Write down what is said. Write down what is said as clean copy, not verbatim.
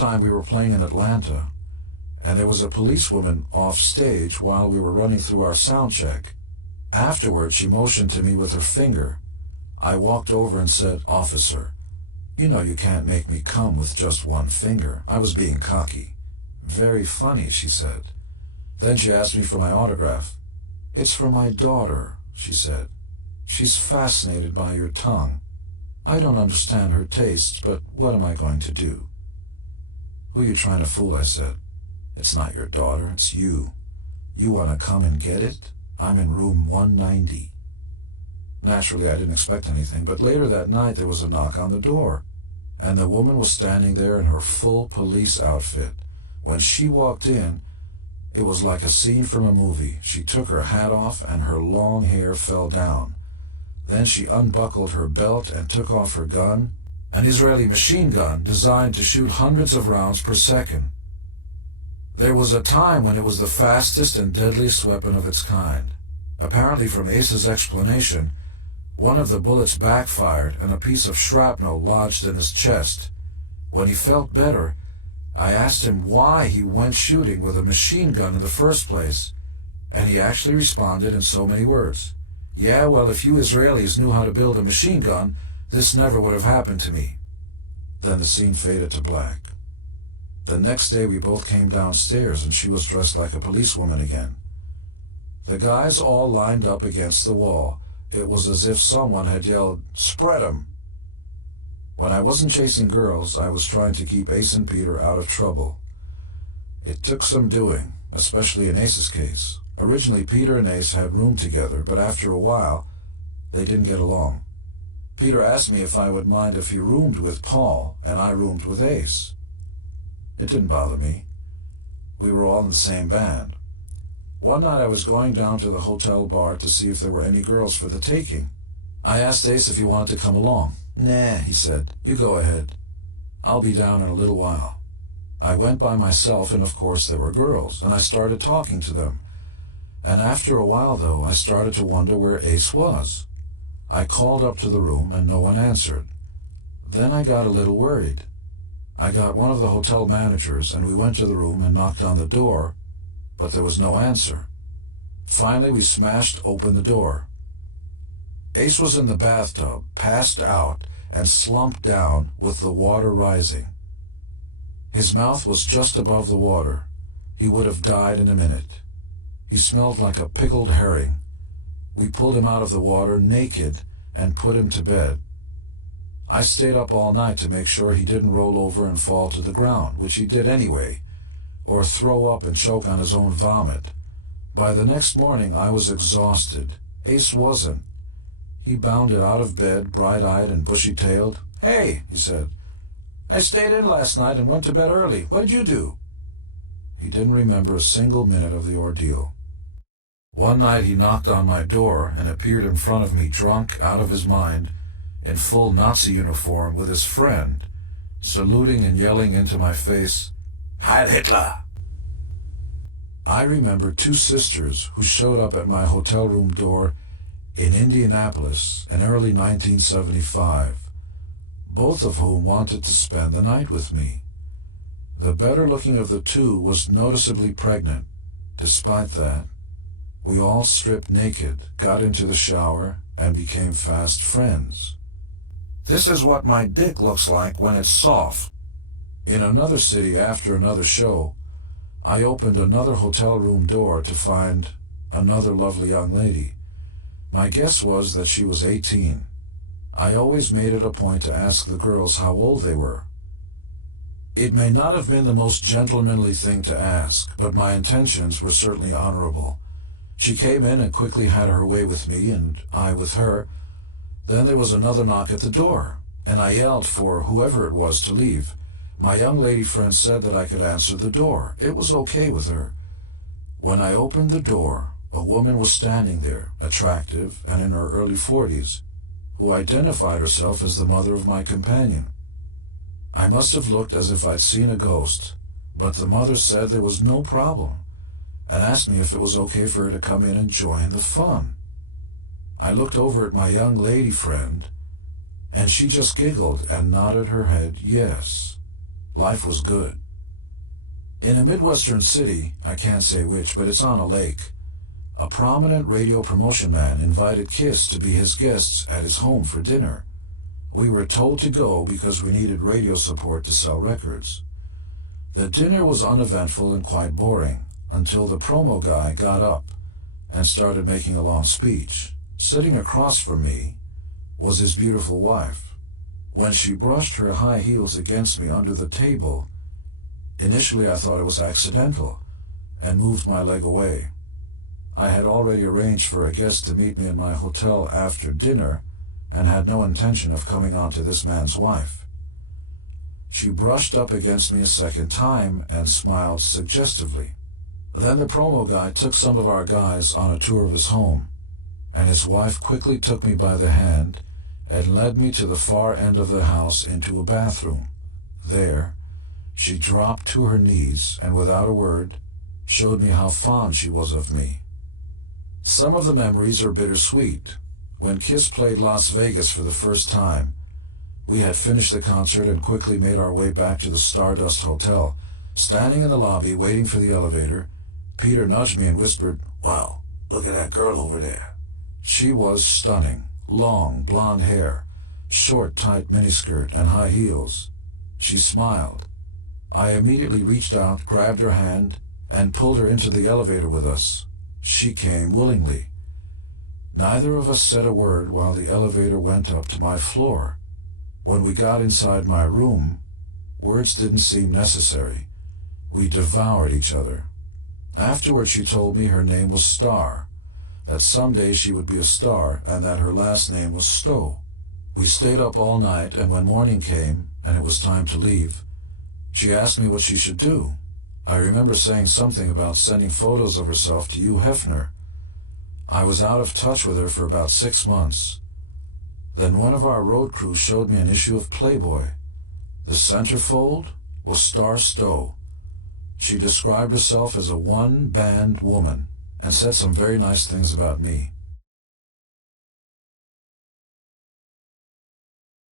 Time we were playing in Atlanta, and there was a policewoman off stage while we were running through our sound check. Afterward, she motioned to me with her finger. I walked over and said, "Officer, you know you can't make me come with just one finger." I was being cocky. "Very funny," she said. Then she asked me for my autograph. "It's for my daughter," she said. "She's fascinated by your tongue. I don't understand her tastes, but what am I going to do?" "Who are you trying to fool?" I said. "It's not your daughter, it's you. You want to come and get it? I'm in room 190. Naturally, I didn't expect anything, but later that night there was a knock on the door, and the woman was standing there in her full police outfit. When she walked in, it was like a scene from a movie. She took her hat off and her long hair fell down. Then she unbuckled her belt and took off her gun, an Israeli machine gun designed to shoot hundreds of rounds per second. There was a time when it was the fastest and deadliest weapon of its kind. Apparently, from Ace's explanation, one of the bullets backfired and a piece of shrapnel lodged in his chest. When he felt better, I asked him why he went shooting with a machine gun in the first place, and he actually responded in so many words. "Yeah, well, if you Israelis knew how to build a machine gun, this never would have happened to me." Then the scene faded to black. The next day we both came downstairs and she was dressed like a policewoman again. The guys all lined up against the wall. It was as if someone had yelled, "Spread 'em!" When I wasn't chasing girls, I was trying to keep Ace and Peter out of trouble. It took some doing, especially in Ace's case. Originally, Peter and Ace had roomed together, but after a while, they didn't get along. Peter asked me if I would mind if he roomed with Paul, and I roomed with Ace. It didn't bother me. We were all in the same band. One night I was going down to the hotel bar to see if there were any girls for the taking. I asked Ace if he wanted to come along. "Nah," he said. "You go ahead. I'll be down in a little while." I went by myself, and of course there were girls, and I started talking to them. And after a while, though, I started to wonder where Ace was. I called up to the room, and no one answered. Then I got a little worried. I got one of the hotel managers, and we went to the room and knocked on the door, but there was no answer. Finally, we smashed open the door. Ace was in the bathtub, passed out, and slumped down with the water rising. His mouth was just above the water. He would have died in a minute. He smelled like a pickled herring. We pulled him out of the water naked and put him to bed. I stayed up all night to make sure he didn't roll over and fall to the ground, which he did anyway, or throw up and choke on his own vomit. By the next morning, I was exhausted. Ace wasn't. He bounded out of bed, bright-eyed and bushy-tailed. "Hey," he said, "I stayed in last night and went to bed early. What did you do?" He didn't remember a single minute of the ordeal. One night he knocked on my door and appeared in front of me drunk out of his mind, in full Nazi uniform with his friend, saluting and yelling into my face, "Heil Hitler!" I remember two sisters who showed up at my hotel room door in Indianapolis in early 1975, both of whom wanted to spend the night with me. The better-looking of the two was noticeably pregnant. Despite that, we all stripped naked, got into the shower, and became fast friends. This is what my dick looks like when it's soft. In another city after another show, I opened another hotel room door to find another lovely young lady. My guess was that she was 18. I always made it a point to ask the girls how old they were. It may not have been the most gentlemanly thing to ask, but my intentions were certainly honorable. She came in and quickly had her way with me, and I with her. Then there was another knock at the door, and I yelled for whoever it was to leave. My young lady friend said that I could answer the door. It was okay with her. When I opened the door, a woman was standing there, attractive and in her early 40s, who identified herself as the mother of my companion. I must have looked as if I'd seen a ghost, but the mother said there was no problem, and asked me if it was okay for her to come in and join the fun. I looked over at my young lady friend, and she just giggled and nodded her head yes. Life was good. In a Midwestern city, I can't say which, but it's on a lake, a prominent radio promotion man invited Kiss to be his guests at his home for dinner. We were told to go because we needed radio support to sell records. The dinner was uneventful and quite boring until the promo guy got up and started making a long speech. Sitting across from me was his beautiful wife. When she brushed her high heels against me under the table, initially I thought it was accidental and moved my leg away. I had already arranged for a guest to meet me in my hotel after dinner and had no intention of coming on to this man's wife. She brushed up against me a second time and smiled suggestively. Then the promo guy took some of our guys on a tour of his home, and his wife quickly took me by the hand and led me to the far end of the house into a bathroom. There, she dropped to her knees and without a word showed me how fond she was of me. Some of the memories are bittersweet. When Kiss played Las Vegas for the first time, we had finished the concert and quickly made our way back to the Stardust Hotel. Standing in the lobby waiting for the elevator, Peter nudged me and whispered, "Wow, look at that girl over there." She was stunning. Long, blonde hair, short, tight miniskirt, and high heels. She smiled. I immediately reached out, grabbed her hand, and pulled her into the elevator with us. She came willingly. Neither of us said a word while the elevator went up to my floor. When we got inside my room, words didn't seem necessary. We devoured each other. Afterward, she told me her name was Star, that someday she would be a star, and that her last name was Stowe. We stayed up all night, and when morning came and it was time to leave, she asked me what she should do. I remember saying something about sending photos of herself to Hugh Hefner. I was out of touch with her for about 6 months. Then one of our road crews showed me an issue of Playboy. The centerfold was Star Stowe. She described herself as a one-band woman and said some very nice things about me.